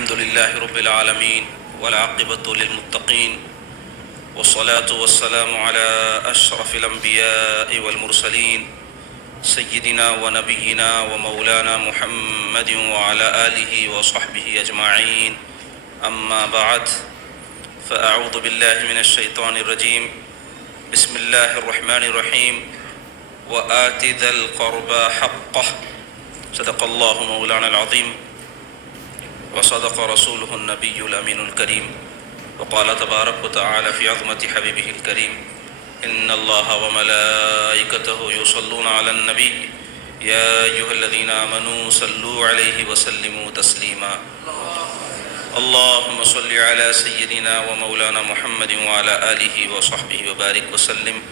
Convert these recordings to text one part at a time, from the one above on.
الحمد لله رب العالمين والعاقبة للمتقين والصلاة والسلام على أشرف الأنبياء والمرسلين سيدنا ونبينا ومولانا محمد وعلى آله وصحبه أجمعين. أما بعد فأعوذ بالله من الشيطان الرجيم. بسم الله الرحمن الرحيم. وآت ذا القربى حقه. صدق الله مولانا العظيم وصدق رسوله النبي الأمين الكريم. وقال تبارك وتعالى في عظمة حبيبه الكريم: إن الله وملائكته يصلون على النبي يا أيها الذين آمنوا صلوا عليه وسلموا تسليما. اللهم صل على سيدنا ومولانا محمد وعلى آله وصحبه وبارك وسلم.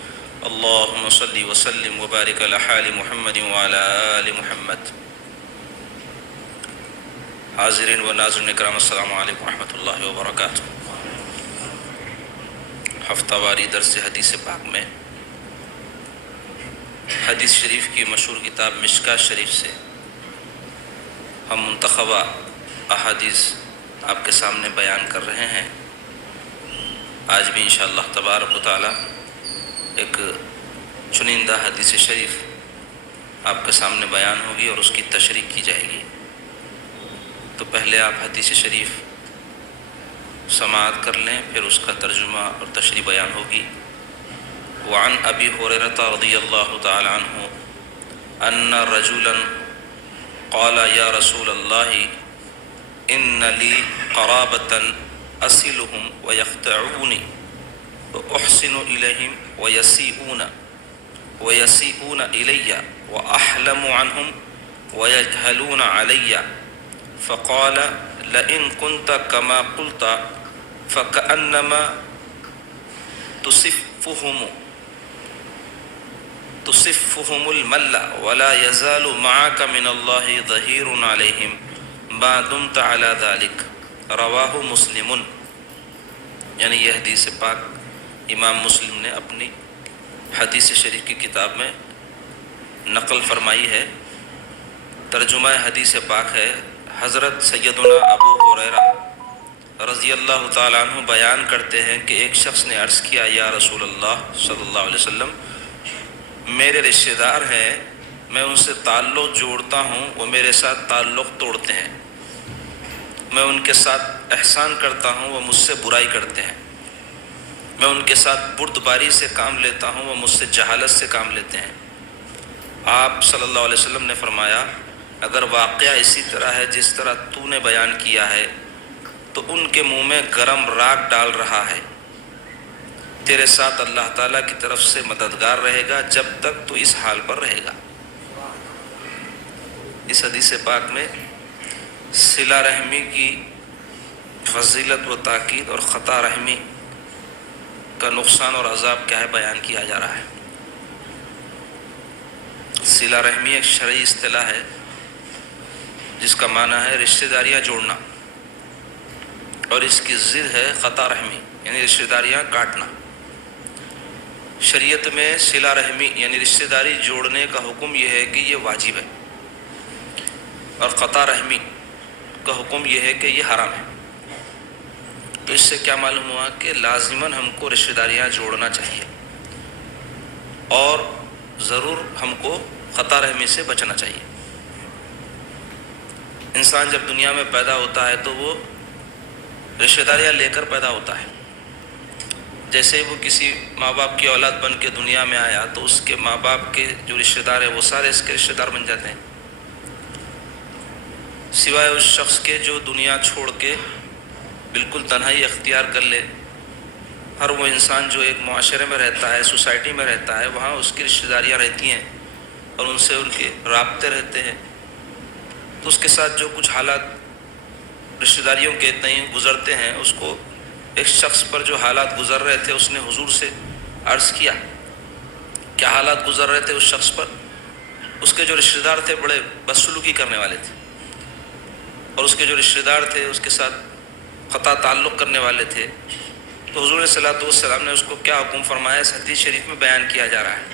اللهم صل وسلم وبارك على حال محمد وعلى آل محمد. حاضرین و ناظرین کرام، السلام علیکم ورحمۃ اللہ وبرکاتہ. ہفتہ واری درس حدیث پاک میں حدیث شریف کی مشہور کتاب مشکات شریف سے ہم منتخبہ احادیث آپ کے سامنے بیان کر رہے ہیں. آج بھی انشاءاللہ تبارک و تعالی ایک چنندہ حدیث شریف آپ کے سامنے بیان ہوگی اور اس کی تشریح کی جائے گی. تو پہلے آپ حدیث شریف سماعت کر لیں، پھر اس کا ترجمہ اور تشریح بیان ہوگی. وعن ابی ہریرہ رضی اللہ تعالی عنہ ان رجلا قال یا رسول اللہ ان لی قرابة اصلهم ويخدعوني واحسن اليهم ويسيئون الي واحلم عنهم ويجهلون علي. فقال لئن كنت كما قلت فكأنما تصفهم المل ولا يزال معك من الله ظهير عليهم ما دمت على ذلك. رواہ مسلم. یعنی یہ حدیث پاک امام مسلم نے اپنی حدیث شریف کی کتاب میں نقل فرمائی ہے. ترجمہ حدیث پاک ہے. حضرت سیدنا ابو ہریرہ رضی اللہ تعالیٰ عنہ بیان کرتے ہیں کہ ایک شخص نے عرض کیا: یا رسول اللہ صلی اللہ علیہ وسلم، میرے رشتہ دار ہیں، میں ان سے تعلق جوڑتا ہوں، وہ میرے ساتھ تعلق توڑتے ہیں. میں ان کے ساتھ احسان کرتا ہوں، وہ مجھ سے برائی کرتے ہیں. میں ان کے ساتھ بردباری سے کام لیتا ہوں، وہ مجھ سے جہالت سے کام لیتے ہیں. آپ صلی اللہ علیہ وسلم نے فرمایا: اگر واقعہ اسی طرح ہے جس طرح تو نے بیان کیا ہے تو ان کے منہ میں گرم راکھ ڈال رہا ہے. تیرے ساتھ اللہ تعالیٰ کی طرف سے مددگار رہے گا جب تک تو اس حال پر رہے گا. اس حدیث پاک میں صلہ رحمی کی فضیلت و تاکید اور خطا رحمی کا نقصان اور عذاب کیا ہے بیان کیا جا رہا ہے. صلہ رحمی ایک شرعی اصطلاح ہے جس کا معنی ہے رشتہ داریاں جوڑنا، اور اس کی ضد ہے خطا رحمی یعنی رشتہ داریاں کاٹنا. شریعت میں صلہ رحمی یعنی رشتہ داری جوڑنے کا حکم یہ ہے کہ یہ واجب ہے، اور قطع رحمی کا حکم یہ ہے کہ یہ حرام ہے. تو اس سے کیا معلوم ہوا کہ لازماً ہم کو رشتہ داریاں جوڑنا چاہیے، اور ضرور ہم کو قطع رحمی سے بچنا چاہیے. انسان جب دنیا میں پیدا ہوتا ہے تو وہ رشتہ داریاں لے کر پیدا ہوتا ہے. جیسے وہ کسی ماں باپ کی اولاد بن کے دنیا میں آیا تو اس کے ماں باپ کے جو رشتہ دار ہیں وہ سارے اس کے رشتہ دار بن جاتے ہیں، سوائے اس شخص کے جو دنیا چھوڑ کے بالکل تنہائی اختیار کر لے. ہر وہ انسان جو ایک معاشرے میں رہتا ہے، سوسائٹی میں رہتا ہے، وہاں اس کی رشتہ داریاں رہتی ہیں اور ان سے ان کے رابطے رہتے ہیں. تو اس کے ساتھ جو کچھ حالات رشتہ داریوں کے تئیں گزرتے ہیں، اس کو ایک شخص پر جو حالات گزر رہے تھے اس نے حضور سے عرض کیا کیا حالات گزر رہے تھے اس شخص پر. اس کے جو رشتہ دار تھے بڑے بدسلوکی کرنے والے تھے، اور اس کے جو رشتہ دار تھے اس کے ساتھ قطع تعلق کرنے والے تھے. تو حضور صلی اللہ علیہ وسلم نے اس کو کیا حکم فرمایا اس حدیث شریف میں بیان کیا جا رہا ہے.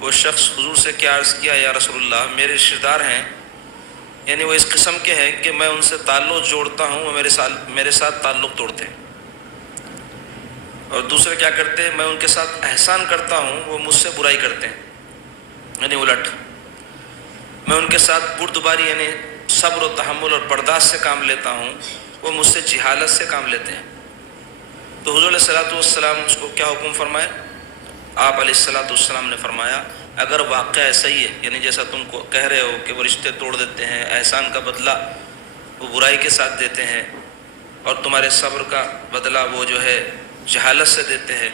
وہ شخص حضور سے کیا عرض کیا: یا رسول اللہ، میرے رشتہ دار ہیں، یعنی وہ اس قسم کے ہیں کہ میں ان سے تعلق جوڑتا ہوں، وہ میرے ساتھ تعلق توڑتے ہیں. اور دوسرے کیا کرتے ہیں، میں ان کے ساتھ احسان کرتا ہوں، وہ مجھ سے برائی کرتے ہیں. یعنی الٹ، میں ان کے ساتھ بردباری یعنی صبر و تحمل اور برداشت سے کام لیتا ہوں، وہ مجھ سے جہالت سے کام لیتے ہیں. تو حضور علیہ الصلوۃ والسلام اس کو کیا حکم فرمائے؟ آپ علیہ الصلوۃ والسلام نے فرمایا اگر واقعہ ایسا ہی ہے، یعنی جیسا تم کو کہہ رہے ہو کہ وہ رشتے توڑ دیتے ہیں، احسان کا بدلہ وہ برائی کے ساتھ دیتے ہیں، اور تمہارے صبر کا بدلہ وہ جو ہے جہالت سے دیتے ہیں،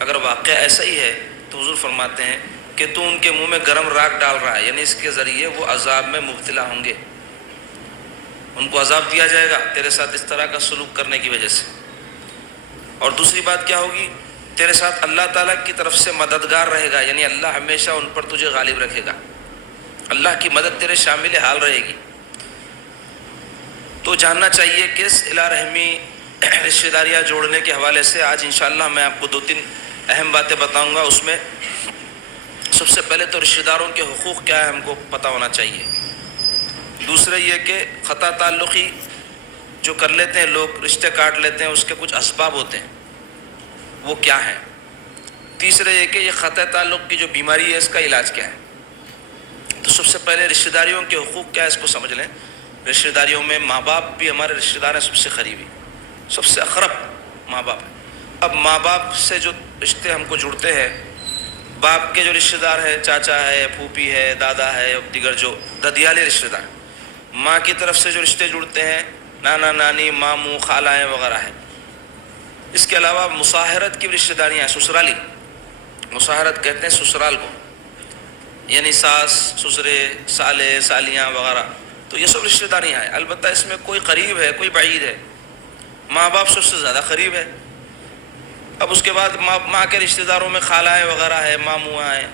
اگر واقعہ ایسا ہی ہے تو حضور فرماتے ہیں کہ تو ان کے منہ میں گرم راکھ ڈال رہا ہے، یعنی اس کے ذریعے وہ عذاب میں مبتلا ہوں گے، ان کو عذاب دیا جائے گا تیرے ساتھ اس طرح کا سلوک کرنے کی وجہ سے. اور دوسری بات کیا ہوگی، تیرے ساتھ اللہ تعالیٰ کی طرف سے مددگار رہے گا، یعنی اللہ ہمیشہ ان پر تجھے غالب رکھے گا، اللہ کی مدد تیرے شامل حال رہے گی. تو جاننا چاہیے کہ اس صلہ رحمی رشتہ داریاں جوڑنے کے حوالے سے آج انشاءاللہ میں آپ کو 2-3 اہم باتیں بتاؤں گا. اس میں سب سے پہلے تو رشتہ داروں کے حقوق کیا ہے ہم کو پتہ ہونا چاہیے. دوسرے یہ کہ قطع تعلقی جو کر لیتے ہیں لوگ، رشتے کاٹ لیتے ہیں، اس کے کچھ اسباب ہوتے ہیں، وہ کیا ہیں. تیسرے یہ کہ یہ قطع تعلق کی جو بیماری ہے اس کا علاج کیا ہے. تو سب سے پہلے رشتہ داریوں کے حقوق کیا ہے اس کو سمجھ لیں. رشتہ داریوں میں ماں باپ بھی ہمارے رشتہ دار ہیں، سب سے قریبی، سب سے اقرب ماں باپ. اب ماں باپ سے جو رشتے ہم کو جڑتے ہیں، باپ کے جو رشتہ دار ہیں، چاچا ہے، پھوپھی ہے، دادا ہے، اور دیگر جو ددیالے رشتہ دار. ماں کی طرف سے جو رشتے جڑتے ہیں، نانا نانی، ماموں، خالائیں وغیرہ ہیں. اس کے علاوہ مصاہرت کی رشتہ داریاں ہیں، سسرالی. مصاہرت کہتے ہیں سسرال کو، یعنی ساس، سسرے، سالے، سالیاں وغیرہ. تو یہ سب رشتہ داریاں ہیں. البتہ اس میں کوئی قریب ہے، کوئی بعید ہے. ماں باپ سب سے زیادہ قریب ہے. اب اس کے بعد ماں کے رشتہ داروں میں خالائیں وغیرہ ہے، ماموں ہیں،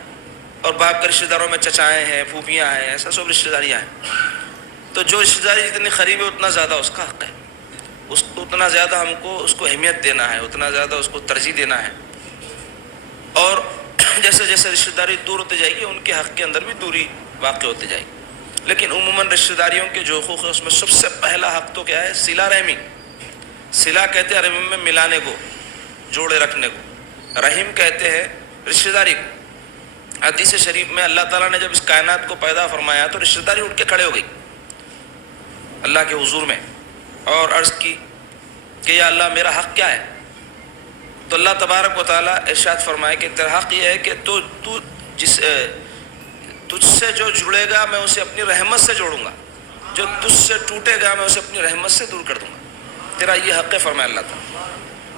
اور باپ کے رشتہ داروں میں چچائیں ہیں، پھوپھیاں ہیں. ایسا سب رشتہ داریاں ہیں. تو جو رشتہ داری جتنی قریب ہے اتنا زیادہ اس کا حق ہے، اس کو اتنا زیادہ ہم کو اس کو اہمیت دینا ہے، اتنا زیادہ اس کو ترجیح دینا ہے. اور جیسے جیسے رشتہ داری دور ہوتی جائے گی ان کے حق کے اندر بھی دوری واقع ہوتی جائے گی. لیکن عموماً رشتہ داریوں کے جو حقوق ہیں اس میں سب سے پہلا حق تو کیا ہے؟ صلہ رحمی. صلہ کہتے ہیں عربی میں ملانے کو، جوڑے رکھنے کو. رحم کہتے ہیں رشتہ داری کو. حدیث شریف میں اللہ تعالیٰ نے جب اس کائنات کو پیدا فرمایا تو رشتہ داری اٹھ کے کھڑے ہو گئی اللہ کے حضور میں، اور عرض کی کہ یا اللہ میرا حق کیا ہے. تو اللہ تبارک و تعالیٰ ارشاد فرمائے کہ تیرا حق یہ ہے کہ تو تجھ سے جو جڑے گا میں اسے اپنی رحمت سے جوڑوں گا، جو تجھ سے ٹوٹے گا میں اسے اپنی رحمت سے دور کر دوں گا. تیرا یہ حق ہے فرمایا اللہ تعالیٰ.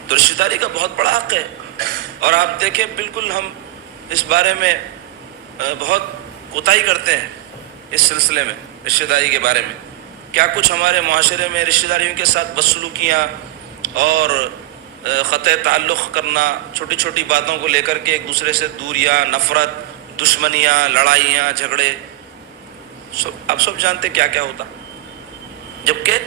تو رشتہ داری کا بہت بڑا حق ہے. اور آپ دیکھیں بالکل ہم اس بارے میں بہت کوتاہی کرتے ہیں اس سلسلے میں، رشتہ داری کے بارے میں. کیا کچھ ہمارے معاشرے میں رشتہ داریوں کے ساتھ بدسلوکیاں اور قطع تعلق کرنا، چھوٹی چھوٹی باتوں کو لے کر کے ایک دوسرے سے دوریاں، نفرت، دشمنیاں، لڑائیاں، جھگڑے، آپ سب جانتے کیا کیا ہوتا. جبکہ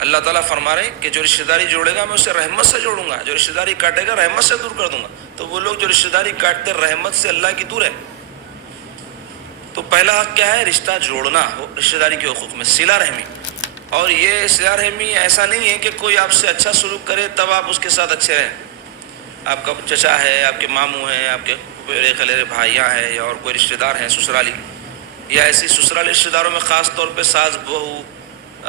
اللہ تعالیٰ فرما رہے ہیں کہ جو رشتہ داری جوڑے گا میں اسے رحمت سے جوڑوں گا، جو رشتہ داری کاٹے گا رحمت سے دور کر دوں گا. تو وہ لوگ جو رشتہ داری کاٹتے رحمت سے اللہ کی دور ہے. تو پہلا حق کیا ہے؟ رشتہ جوڑنا. رشتہ داری کے حقوق میں صلہ رحمی. اور یہ صلہ رحمی ایسا نہیں ہے کہ کوئی آپ سے اچھا سلوک کرے تب آپ اس کے ساتھ اچھے رہیں. آپ کا چچا ہے، آپ کے ماموں ہیں، آپ کے خلیرے بھائیاں ہیں، یا اور کوئی رشتہ دار ہیں سسرالی، یا ایسی سسرالی رشتہ داروں میں خاص طور پہ ساس بہو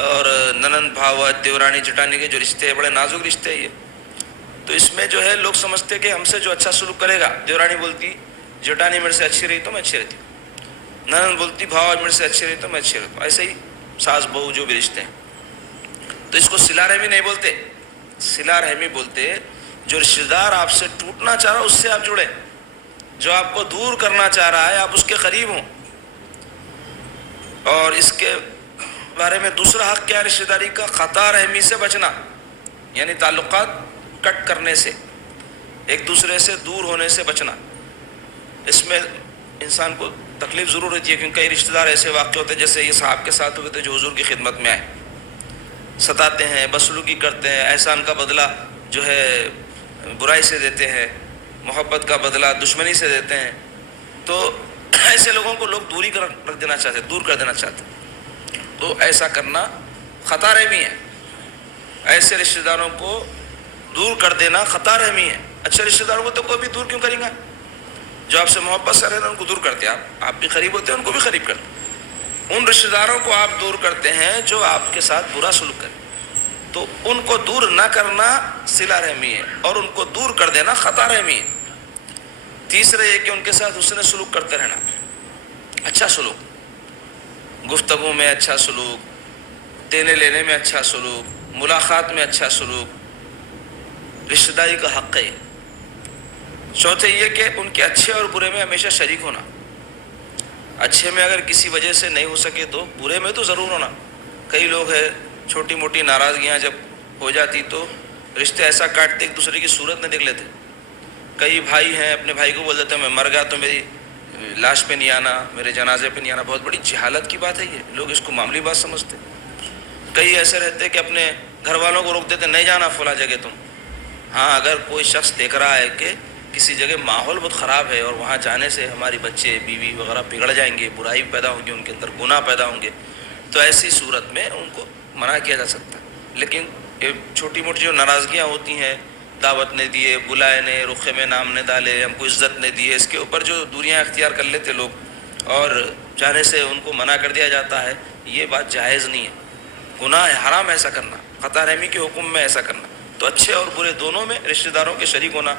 اور ننند بھاوت، دیورانی جٹانی کے جو رشتے ہیں بڑے نازک رشتے ہیں یہ. تو اس میں جو ہے لوگ سمجھتے کہ ہم سے جو اچھا سلوک کرے گا، دیورانی بولتی جٹانی میرے سے اچھی رہی تو میں اچھی رہتی ہوں، ننند بولتی بھاو میرے سے اچھی رہی تو میں اچھی رہتا ہوں. ایسے ہی ساس بہو جو بھی رشتے ہیں. تو اس کو صلہ رحمی نہیں بولتے، صلہ رحمی بولتے جو رشتہ دار آپ سے ٹوٹنا چاہ رہا ہے اس سے آپ جڑیں، جو آپ کو دور کرنا چاہ رہا ہے آپ اس کے قریب ہوں. اور اس کے بارے میں دوسرا حق کیا ہے رشتہ داری کا؟ قطع رحمی سے بچنا، یعنی تعلقات کٹ کرنے سے، ایک دوسرے سے دور ہونے سے بچنا. اس میں انسان کو تکلیف ضرور ہوتی ہے کیونکہ کئی رشتہ دار ایسے واقع ہوتے ہیں جیسے یہ صاحب کے ساتھ ہوئے تھے جو حضور کی خدمت میں آئے، ستاتے ہیں، بدسلوکی کرتے ہیں، احسان کا بدلہ جو ہے برائی سے دیتے ہیں، محبت کا بدلہ دشمنی سے دیتے ہیں. تو ایسے لوگوں کو لوگ دور کر دینا چاہتے ہیں. تو ایسا کرنا خطا رحمی ہے. ایسے رشتہ داروں کو دور کر دینا خطا رحمی ہے. اچھے رشتہ داروں کو تو کوئی بھی دور کیوں کریں گا؟ جو آپ سے محبت سے رہتے ہیں ان کو دور کرتے ہیں آپ بھی قریب ہوتے ہیں ان کو بھی قریب کرتے ہیں. ان رشتہ داروں کو آپ دور کرتے ہیں جو آپ کے ساتھ برا سلوک کریں، تو ان کو دور نہ کرنا صلہ رحمی ہے اور ان کو دور کر دینا خطا رحمی ہے. تیسرے یہ کہ ان کے ساتھ حسن سلوک کرتے رہنا، اچھا سلوک، گفتگو میں اچھا سلوک، دینے لینے میں اچھا سلوک، ملاقات میں اچھا سلوک، رشتہ داری کا حق ہے. چوتھے یہ کہ ان کے اچھے اور برے میں ہمیشہ شریک ہونا. اچھے میں اگر کسی وجہ سے نہیں ہو سکے تو برے میں تو ضرور ہونا. کئی لوگ ہیں چھوٹی موٹی ناراضگیاں جب ہو جاتی تو رشتے ایسا کاٹتے ایک دوسرے کی صورت نہ دیکھ لیتے. کئی بھائی ہیں اپنے بھائی کو بول دیتے ہیں میں مر گیا تو میری لاش پہ نہیں آنا، میرے جنازے پہ نہیں آنا. بہت بڑی جہالت کی بات ہے یہ، لوگ اس کو معمولی بات سمجھتے. کئی ایسے رہتے کہ اپنے گھر والوں کو روک دیتے نہیں جانا فلاں جگہ تم. ہاں اگر کوئی شخص دیکھ رہا ہے کہ کسی جگہ ماحول بہت خراب ہے اور وہاں جانے سے ہماری بچے بیوی وغیرہ بگڑ جائیں گے، برائی پیدا ہوگی، ان کے اندر گناہ پیدا ہوں گے، تو ایسی صورت میں ان کو منع کیا جا سکتا ہے. لیکن چھوٹی موٹی جو ناراضگیاں ہوتی ہیں، دعوت نہیں دیے، بلائے نہیں، رخے میں نام نہیں ڈالے، ہم کو عزت نہیں دیے، اس کے اوپر جو دوریاں اختیار کر لیتے لوگ اور جانے سے ان کو منع کر دیا جاتا ہے، یہ بات جائز نہیں ہے. گناہ ہے، حرام ایسا کرنا، خطا رحمی کے حکم میں ایسا کرنا. تو اچھے اور برے دونوں میں رشتہ داروں کے شریک ہونا.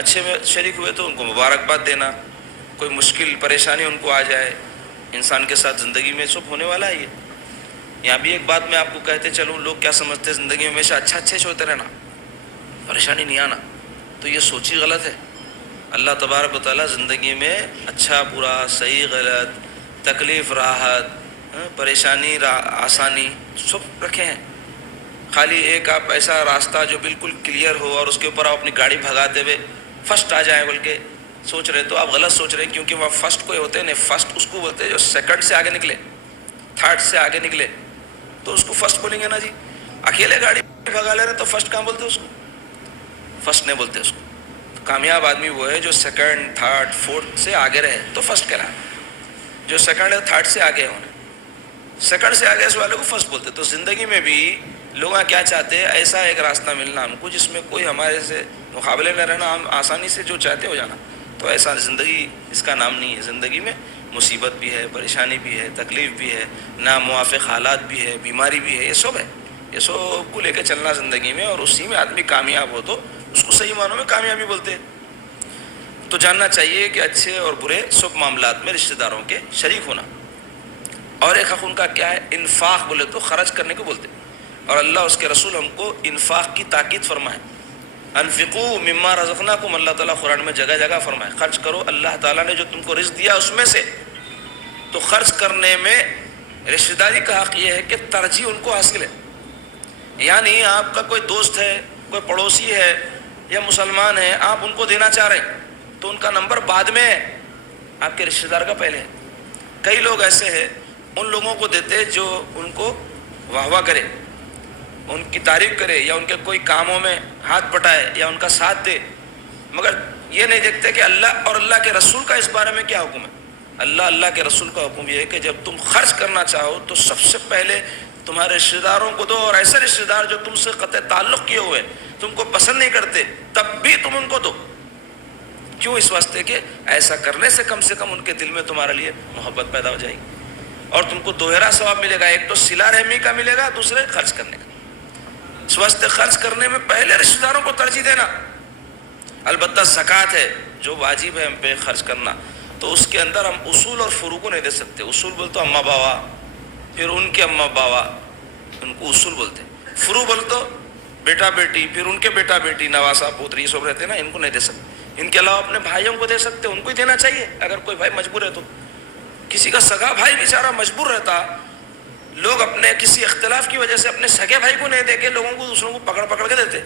اچھے میں شریک ہوئے تو ان کو مبارکباد دینا. کوئی مشکل پریشانی ان کو آ جائے، انسان کے ساتھ زندگی میں سب ہونے والا ہے یہ. یہاں بھی ایک بات میں آپ کو کہتے چلوں، لوگ کیا سمجھتے ہیں زندگی میں ہمیشہ اچھے سے ہوتے رہنا، پریشانی نہیں آنا، تو یہ سوچی غلط ہے. اللہ تبارک و تعالیٰ زندگی میں اچھا برا، صحیح غلط، تکلیف راحت، پریشانی آسانی سب رکھے ہیں. خالی ایک آپ ایسا راستہ جو بالکل کلیئر ہو اور اس کے اوپر آپ اپنی گاڑی بھگاتے ہوئے فرسٹ آ جائیں بلکہ سوچ رہے تو آپ غلط سوچ رہے ہیں. کیونکہ وہاں فرسٹ کوئی ہوتے نہیں، فرسٹ اس کو بولتے ہیں جو سیکنڈ سے آگے نکلے، تھرڈ سے آگے نکلے تو اس کو فرسٹ بولیں گے نا جی. اکیلے گاڑی بھگا لے رہے تو فرسٹ کہاں بولتے اس کو؟ فرسٹ نہیں بولتے اس کو. تو کامیاب آدمی وہ ہے جو سیکنڈ تھرڈ فورتھ سے آگے رہے تو فرسٹ کہلاتا. جو سیکنڈ ہے تھرڈ سے آگے ہونے، سیکنڈ سے آگے اس والے کو فرسٹ بولتے. تو زندگی میں بھی لوگ کیا چاہتے ہیں؟ ایسا ایک راستہ ملنا ہم کو جس میں کوئی ہمارے سے مقابلے میں رہنا، ہم آسانی سے جو چاہتے ہو جانا. تو ایسا زندگی اس کا نام نہیں ہے. زندگی میں مصیبت بھی ہے، پریشانی بھی ہے، تکلیف بھی ہے، ناموافق حالات بھی ہے، بیماری بھی ہے، یہ سب ہے. یہ سب کو لے کے چلنا زندگی میں، اور اسی میں آدمی کامیاب ہو تو اس کو صحیح معنوں میں کامیابی بولتے ہیں. تو جاننا چاہیے کہ اچھے اور برے سب معاملات میں رشتہ داروں کے شریک ہونا. اور ایک حق ان کا کیا ہے؟ انفاق بولے تو خرچ کرنے کو بولتے. اور اللہ اس کے رسول ہم کو انفاق کی تاکید فرمائے. انفقوا مما رزقناکم، اللہ تعالیٰ قرآن میں جگہ جگہ فرمائے خرچ کرو اللہ تعالیٰ نے جو تم کو رزق دیا اس میں سے. تو خرچ کرنے میں رشتہ داری کا حق یہ ہے کہ ترجیح ان کو حاصل ہے. یعنی آپ کا کوئی دوست ہے، کوئی پڑوسی ہے یا مسلمان ہے، آپ ان کو دینا چاہ رہے ہیں تو ان کا نمبر بعد میں ہے، آپ کے رشتہ دار کا پہلے ہے. کئی لوگ ایسے ہیں ان لوگوں کو دیتے جو ان کو واہ واہ کرے، ان کی تعریف کرے یا ان کے کوئی کاموں میں ہاتھ بٹائے یا ان کا ساتھ دے، مگر یہ نہیں دیکھتے کہ اللہ اور اللہ کے رسول کا اس بارے میں کیا حکم ہے. اللہ کے رسول کا حکم یہ ہے کہ جب تم خرچ کرنا چاہو تو سب سے پہلے تمہارے رشتہ داروں کو دو، اور ایسے رشتہ دار جو تم سے قطع تعلق کیے ہوئے، تم کو پسند نہیں کرتے، تب بھی تم ان کو دو. کیوں؟ اس واسطے کہ ایسا کرنے سے کم ان کے دل میں تمہارے لیے محبت پیدا ہو جائے گی اور تم کو دوہرا ثواب ملے گا. ایک تو صلہ رحمی کا ملے گا، دوسرے خرچ کرنے کا. اس واسطے خرچ کرنے میں پہلے رشتہ داروں کو ترجیح دینا. البتہ زکوٰۃ ہے جو واجب ہے ہم پہ خرچ کرنا، تو اس کے اندر ہم اصول اور فروع کو نہیں دے سکتے. اصول بولتے تو اماں باوا، پھر ان کے اماں باوا، ان کو اصول بولتے. فروع بولتے تو بیٹا بیٹی، پھر ان کے بیٹا بیٹی، نواسا پوتری سب رہتے نا، ان کو نہیں دے سکتے. ان کے علاوہ اپنے بھائیوں کو دے سکتے، ان کو ہی دینا چاہیے اگر کوئی بھائی مجبور ہے تو. کسی کا سگا بھائی بیچارہ مجبور رہتا، لوگ اپنے کسی اختلاف کی وجہ سے اپنے سگے بھائی کو نہیں دے کے لوگوں کو دوسروں کو پکڑ کے دیتے.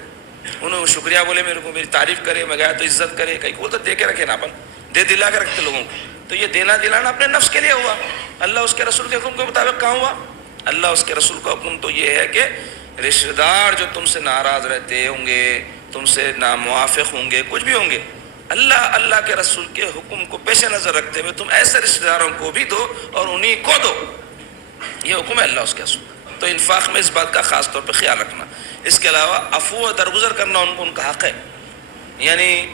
انہوں شکریہ بولے میرے کو، میری تعریف کرے، میں گیا تو عزت کرے. کئی کو تو دے کے رکھے نا، اپن دے دلا کے رکھتے لوگوں کو. تو یہ دینا دلانا اپنے نفس کے لیے ہوا. اللہ اس کے رسول کے حکم کے مطابق کہاں ہوا؟ اللہ اس کے رسول کا حکم تو یہ ہے کہ رشتہ دار جو تم سے ناراض رہتے ہوں گے، تم سے ناموافق ہوں گے، کچھ بھی ہوں گے، اللہ کے رسول کے حکم کو پیش نظر رکھتے ہوئے تم ایسے رشتہ داروں کو بھی دو اور انہی کو دو. یہ حکم ہے اللہ اس کے رسول. تو انفاق میں اس بات کا خاص طور پہ خیال رکھنا. اس کے علاوہ عفو و درگزر کرنا ان کا حق ہے. یعنی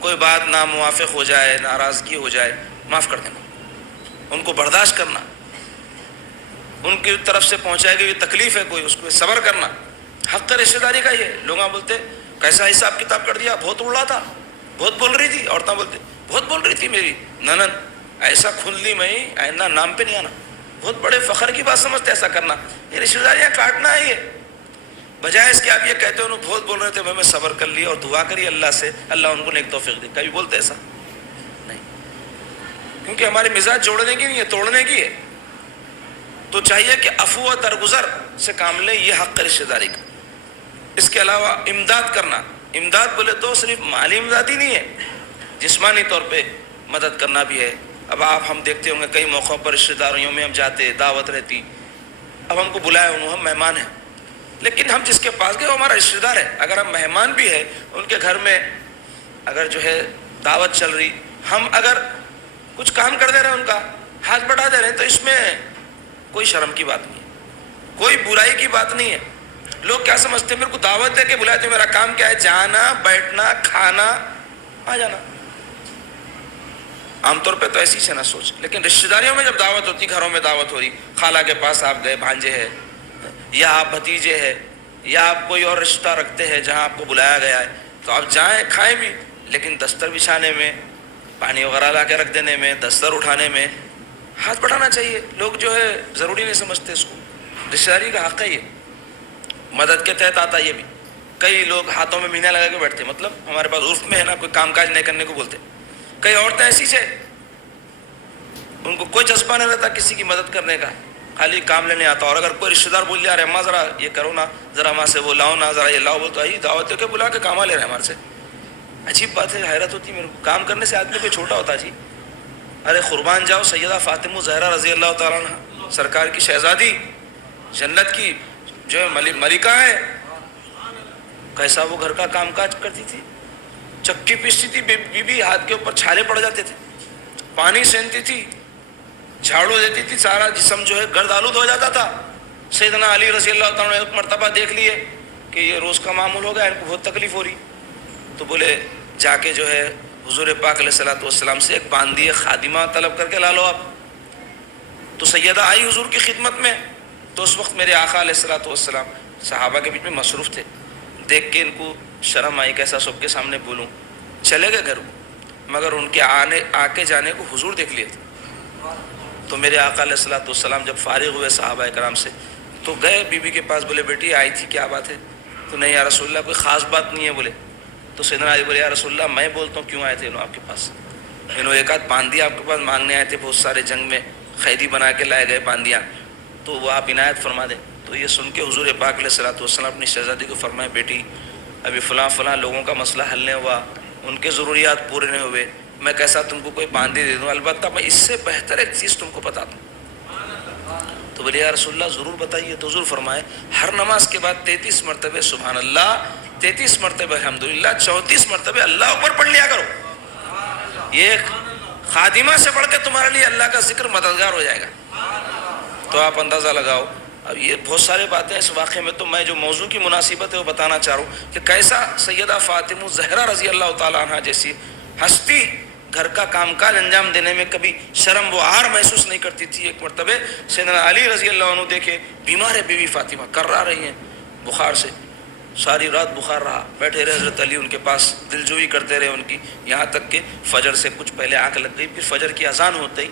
کوئی بات ناموافق ہو جائے، ناراضگی ہو جائے، معاف کر دینا، ان کو برداشت کرنا، ان کی طرف سے پہنچائے گی یہ تکلیف ہے کوئی، اس کو صبر کرنا. حق رشتہ داری کا یہ ہے. لوگ بولتے کیسا حساب کتاب کر دیا، بہت اڑا تھا، بہت بول رہی تھی. عورتیں بولتے بہت بول رہی تھی میری ننن، ایسا کھل لی میں آئندہ نام پہ نہیں آنا. بہت بڑے فخر کی بات سمجھتے ایسا کرنا. یہ رشتہ داریاں کاٹنا ہے. یہ بجائے اس کے آپ یہ کہتے ہو بہت بول رہے تھے، میں صبر کر لیا اور دعا کری اللہ سے، اللہ ان کو نیک توفیق دے. کبھی بولتے ایسا نہیں، کیونکہ ہماری مزاج جوڑنے کی نہیں ہے، توڑنے کی ہے. تو چاہیے کہ عفو و درگزر سے کام لے. یہ حق رشتہ داری کا. اس کے علاوہ امداد کرنا. امداد بولے تو صرف مالی امداد ہی نہیں ہے، جسمانی طور پہ مدد کرنا بھی ہے. اب ہم دیکھتے ہوں گے کئی موقعوں پر رشتہ داریوں میں ہم جاتے، دعوت رہتی، اب ہم کو بلائے ہم مہمان ہیں، لیکن ہم جس کے پاس گئے وہ ہمارا رشتہ دار ہے. اگر ہم مہمان بھی ہیں ان کے گھر میں، اگر جو ہے دعوت چل رہی، ہم اگر کچھ کام کر دے رہے ہیں، ان کا ہاتھ بٹا دے رہے ہیں، تو اس میں کوئی شرم کی بات نہیں ہے، کوئی برائی کی بات نہیں ہے. لوگ کیا سمجھتے ہیں، میرے کو دعوت دے کے بلائے تو میرا کام کیا ہے، جانا، بیٹھنا، کھانا، آ جانا. عام طور پہ تو ایسی سے نہ سوچ. لیکن رشتہ داریوں میں جب دعوت ہوتی، گھروں میں دعوت ہو رہی، خالہ کے پاس آپ گئے، بھانجے ہے یا آپ بھتیجے ہے یا آپ کوئی اور رشتہ رکھتے ہیں جہاں آپ کو بلایا گیا ہے، تو آپ جائیں، کھائیں بھی، لیکن دستر بچھانے میں، پانی وغیرہ لا کے رکھ دینے میں، دستر اٹھانے میں ہاتھ بڑھانا چاہیے. لوگ جو ہے ضروری نہیں سمجھتے اس کو. رشتہ داری کا حق ہے یہ. مدد کے تحت آتا یہ بھی. کئی لوگ ہاتھوں میں مہینے لگا کے بیٹھتے، مطلب ہمارے پاس عرف میں ہے نا، کوئی کام کاج نہیں کرنے کو بولتے. کئی عورتیں ایسی سے، ان کو کوئی جذبہ نہیں رہتا کسی کی مدد کرنے کا، خالی کام لینے آتا. اور اگر کوئی رشتہ دار بول دیا، ارے اماں ذرا یہ کرو نا، ذرا اماں سے وہ لاؤ نا، ذرا یہ لاؤ، بولتا ہے دعوت دے کے بلا کے کام لے رہے ہیں ہمارے سے. عجیب بات ہے، حیرت ہوتی ہے میرے کو. کام کرنے سے آدمی کوئی چھوٹا ہوتا جی. ارے قربان جاؤ، سیدہ فاطمہ زہرا رضی اللہ تعالیٰ عنہ، سرکار کی شہزادی، جنت کی جو ہے ملکہ ہے، کیسا وہ گھر کا کام کاج کرتی تھی. چکی پیستی تھی، بی ہاتھ کے اوپر چھالے پڑ جاتے تھے، پانی سینتی تھی، جھاڑو دیتی تھی، سارا جسم جو ہے گرد آلود ہو جاتا تھا. سیدنا علی رضی اللہ تعالیٰ نے ایک مرتبہ دیکھ لیے کہ یہ روز کا معمول ہو گیا، ان کو بہت تکلیف ہو رہی، تو بولے جا کے جو ہے حضور پاک علیہ الصلوۃ والسلام سے ایک باندھی خادمہ طلب کر کے لا لو آپ. تو سیدہ آئی حضور کی خدمت میں. تو اس وقت میرے آقا علیہ الصلوۃ والسلام صحابہ کے بیچ میں مصروف تھے. دیکھ کے ان کو شرم آئی، کیسا سب کے سامنے بولوں. چلے گئے گھر کو، مگر ان کے آ کے جانے کو حضور دیکھ لیے تھے. تو میرے آقا علیہ الصلوۃ والسلام جب فارغ ہوئے صحابہ کرام سے، تو گئے بی کے پاس، بولے بیٹی آئی تھی، کیا بات ہے؟ تو نہیں یا رسول اللہ، کوئی خاص بات نہیں ہے بولے. تو سیدنا علی بولے یا رسول اللہ میں بولتا ہوں کیوں آئے تھے انہوں آپ کے پاس. انہوں ایک آدھ باندھی آپ کے پاس مانگنے آئے تھے، بہت سارے جنگ میں قیدی بنا کے لائے گئے باندیاں، تو وہ آپ عنایت فرما دیں. تو یہ سن کے حضور پاک علیہ الصلوۃ والسلام اپنی شہزادی کو فرمائے بیٹی ابھی فلاں لوگوں کا مسئلہ حل نہیں ہوا، ان کے ضروریات پورے نہیں ہوئے، میں کیسا تم کو کوئی باندھی دے دوں، البتہ میں اس سے بہتر ایک چیز تم کو بتا دوں. تو بولے یا رسول اللہ ضرور بتائیے. تو حضور فرمائے ہر نماز کے بعد 33 مرتبہ سبحان اللہ، 33 مرتبہ الحمدللہ، 34 مرتبہ اللہ اکبر پڑھ لیا کرو. یہ ایک خادمہ سے پڑھ کے تمہارے لیے اللہ کا ذکر مددگار ہو جائے گا. تو آپ اندازہ لگاؤ. اب یہ بہت سارے باتیں اس واقعے میں، تو میں جو موضوع کی مناسبت ہے وہ بتانا چاہ رہا ہوں کہ کیسا سیدہ فاطمہ زہرا رضی اللہ تعالیٰ عنہ جیسی ہستی گھر کا کام کاج انجام دینے میں کبھی شرم و عار محسوس نہیں کرتی تھی. ایک مرتبہ سیدنا علی رضی اللہ عنہ دیکھے بیمار ہے بیوی فاطمہ، کرا رہی ہیں بخار سے، ساری رات بخار رہا، بیٹھے رہے حضرت علی ان کے پاس، دلجوئی کرتے رہے ان کی، یہاں تک کہ فجر سے کچھ پہلے آنکھ لگ گئی. پھر فجر کی اذان ہوتے ہی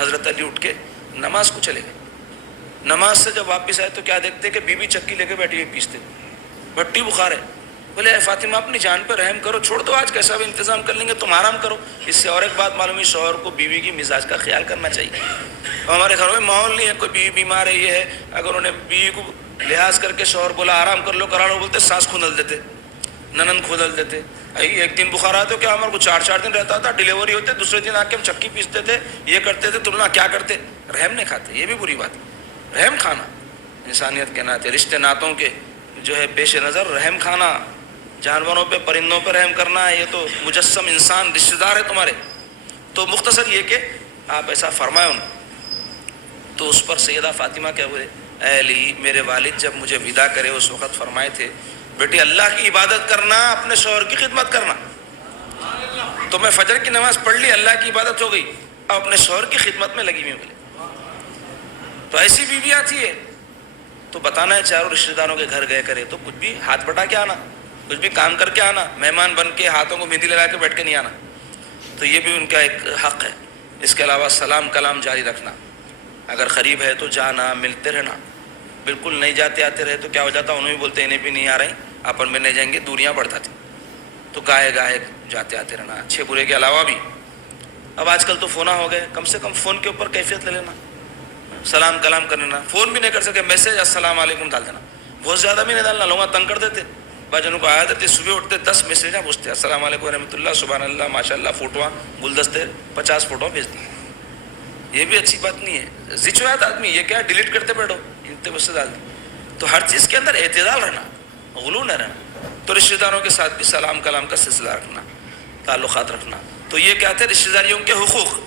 حضرت علی اٹھ کے نماز کو چلے گئے. نماز سے جب واپس آئے تو کیا دیکھتے کہ بیوی چکی لے کے بیٹھی ہوئی پیستے، بھٹی بخار ہے. بولے اے فاطمہ اپنی جان پہ رحم کرو، چھوڑ دو، آج کیسا بھی انتظام کر لیں گے، تم آرام کرو. اس سے اور ایک بات معلوم ہوئی، شوہر کو بیوی کی مزاج کا خیال کرنا چاہیے. ہمارے گھروں میں ماحول نہیں ہے، کوئی بیوی بیمار ہے یہ ہے، اگر انہوں نے بیوی کو لحاظ کر کے شوہر بولا آرام کر لو کرا لو، بولتے سانس کھودل دیتے، ننن کھودل دیتے. ایک دن بخار آیا تو کیا ہمارے کو 4 دن رہتا تھا، ڈیلیوری ہوتے، دوسرے دن آ کے ہم چکی پیستے تھے، یہ کرتے تھے. تم کیا کرتے؟ رحم نہیں کھاتے. یہ بھی بری بات ہے. رحم کھانا انسانیت کے ناطے، رشتے ناتوں کے جو ہے پیش نظر رحم کھانا، جانوروں پہ پرندوں پہ رحم کرنا ہے، یہ تو مجسم انسان رشتہ دار ہے تمہارے. تو مختصر یہ کہ آپ ایسا فرمائیں ان. تو اس پر سیدہ فاطمہ کیا ہوئے، اے علی میرے والد جب مجھے ودا کرے اس وقت فرمائے تھے بیٹی اللہ کی عبادت کرنا، اپنے شوہر کی خدمت کرنا. تو میں فجر کی نماز پڑھ لی، اللہ کی عبادت ہو گئی، اب اپنے شوہر کی خدمت میں لگی ہوئی بولے. تو ایسی بیویاں تھی ہے. تو بتانا ہے چاروں رشتہ داروں کے گھر گئے کرے تو کچھ بھی ہاتھ بٹا کے آنا، کچھ بھی کام کر کے آنا، مہمان بن کے ہاتھوں کو مہندی لگا کے بیٹھ کے نہیں آنا. تو یہ بھی ان کا ایک حق ہے. اس کے علاوہ سلام کلام جاری رکھنا، اگر قریب ہے تو جانا، ملتے رہنا. بالکل نہیں جاتے آتے رہے تو کیا ہو جاتا، انہوں بھی بولتے انہیں بھی نہیں آ رہے، اپن میں نہیں جائیں گے، دوریاں بڑھ جاتی. تو گائے گائے جاتے آتے رہنا، اچھے برے کے علاوہ بھی. اب آج کل تو فونا ہو گئے، کم سے کم فون کے اوپر کیفیت لے لینا، سلام کلام کر لینا. فون بھی نہیں کر سکے میسج السلام علیکم ڈال دینا، بہت زیادہ بھی نہیں ڈالنا، لوگوں تنگ کر دیتے. بھاجنوں کو آیا دیتے، صبح اٹھتے 10 میسیجاں پوچھتے السلام علیکم ورحمۃ اللہ، سبحان اللہ، ماشاء اللہ، فوٹواں گلدستے 50 فوٹو بھیج دی. یہ بھی اچھی بات نہیں ہے. زچوات آدمی یہ کیا ڈیلیٹ کرتے بیٹھو، اتنے بس سے ڈال دی. تو ہر چیز کے اندر اعتدال رہنا، غلو نہ رہنا. تو رشتہ داروں کے ساتھ بھی سلام کلام کا سلسلہ رکھنا، تعلقات رکھنا. تو یہ کیا تھے رشتہ داریوں کے حقوق.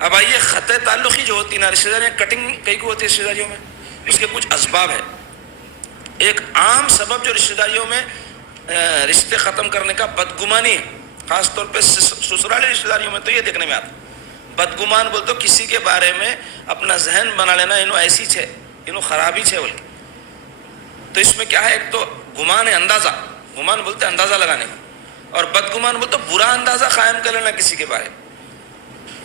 اب آئیے خط تعلقی جو ہوتی ہے نا، رشتہ داریاں کٹنگ کئی کو ہوتی ہے رشتہ داریوں میں، اس کے کچھ اسباب ہے. ایک عام سبب جو رشتہ داریوں میں رشتے ختم کرنے کا بدگمانی ہے، خاص طور پہ سسرالی رشتہ داریوں میں تو یہ دیکھنے میں آتا. بدگمان بول تو کسی کے بارے میں اپنا ذہن بنا لینا، انہوں ایسی چھے، انہوں خرابی چھے بول کے. تو اس میں کیا ہے، ایک تو گمان ہے، اندازہ، گمان بولتے اندازہ لگانے کا، اور بدگمان بولتے برا اندازہ قائم کر لینا کسی کے بارے میں.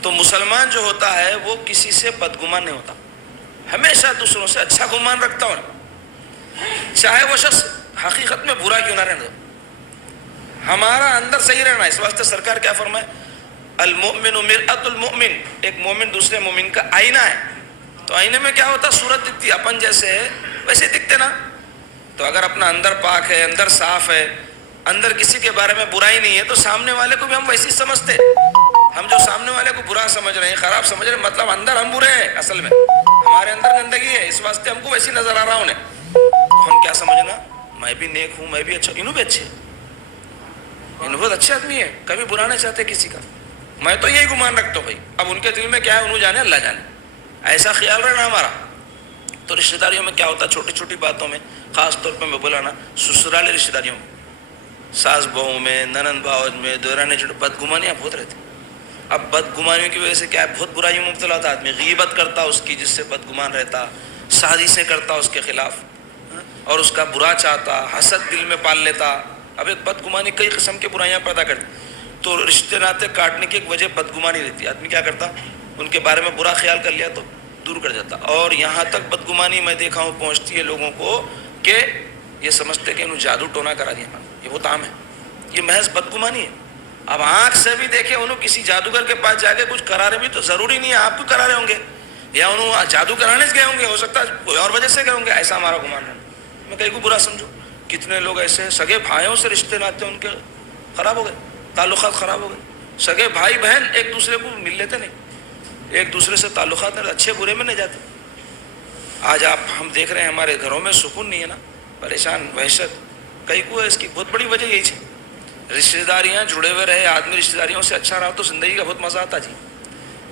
تو مسلمان جو ہوتا ہے وہ کسی سے بدگمان نہیں ہوتا، ہمیشہ دوسروں سے اچھا گمان رکھتا ہوں، چاہے وہ شخص حقیقت میں برا کیوں نہ رہنے دو، ہمارا اندر صحیح رہنا. اس واسطے سرکار کیا فرمائے، المؤمن مرآت المؤمن، ایک مومن دوسرے مومن کا آئینہ ہے. تو آئینے میں کیا ہوتا، صورت دکھتی، اپن جیسے ہے ویسے دکھتے نا. تو اگر اپنا اندر پاک ہے، اندر صاف ہے، اندر کسی کے بارے میں برائی نہیں ہے، تو سامنے والے کو بھی ہم ویسے ہی سمجھتے. ہم جو سامنے والے کو برا سمجھ رہے ہیں، خراب سمجھ رہے ہیں، مطلب اندر ہم برے ہیں، اصل میں ہمارے اندر گندگی ہے، اس واسطے ہم کو ویسے ہی نظر آ رہا انہیں. تو ہم کیا سمجھنا، میں بھی نیک ہوں، میں بھی اچھا، انہوں بھی اچھے، انہوں بہت اچھے آدمی ہے، کبھی برا نہیں چاہتے کسی کا. میں تو یہی گمان رکھتا ہوں بھائی، اب ان کے دل میں کیا ہے انہوں جانے، اللہ جانے. ایسا خیال رہنا ہمارا. تو رشتہ داریوں میں کیا ہوتا، چھوٹی چھوٹی باتوں میں، خاص طور پہ میں بولا نا سسرالی رشتہ داریوں میں، ساس بہو میں، ننند باوج میں، دوران چھوٹے بدگمانیاں بہت رہتی. اب بدگمانیوں کی وجہ سے کیا ہے، بہت برائیوں میں مبتلا ہوتا آدمی. غیبت کرتا اس کی جس سے بدگمان رہتا، سازشیں کرتا اس کے خلاف، اور اس کا برا چاہتا، حسد دل میں پال لیتا. اب ایک بدگمانی کئی قسم کی برائیاں پیدا کرتی. تو رشتے ناطے کاٹنے کی ایک وجہ بدگمانی رہتی. آدمی کیا کرتا، ان کے بارے میں برا خیال کر لیا تو دور کر جاتا. اور یہاں تک بدگمانی میں دیکھا ہوں پہنچتی ہے لوگوں کو کہ یہ سمجھتے کہ انہوں جادو ٹونا کرا دیا. یہ بہت عام ہے، یہ محض بدگمانی ہے. اب آنکھ سے بھی دیکھے انہوں کسی جادوگر کے پاس جا کے کچھ کرا رہے بھی تو ضروری نہیں ہے آپ کو کرا رہے ہوں گے، یا انہوں جادو کرانے سے گئے ہوں گے، ہو سکتا ہے کوئی اور وجہ سے گئے ہوں گے. ایسا ہمارا گمان ہے. میں کہیں کو برا سمجھوں. کتنے لوگ ایسے سگے بھائیوں سے رشتے ناتے ان کے خراب ہو گئے، تعلقات خراب ہو گئے. سگے بھائی بہن ایک دوسرے کو مل لیتے نہیں، ایک دوسرے سے تعلقات اچھے برے میں نہیں جاتے. آج آپ ہم دیکھ رہے ہیں ہمارے گھروں میں سکون نہیں ہے نا، پریشان، وحشت. کئی کو ہے اس کی بہت بڑی وجہ یہی ہے. رشتہ داریاں جڑے ہوئے رہے آدمی، رشتہ داریوں سے اچھا رہا تو زندگی کا بہت مزہ آتا جی.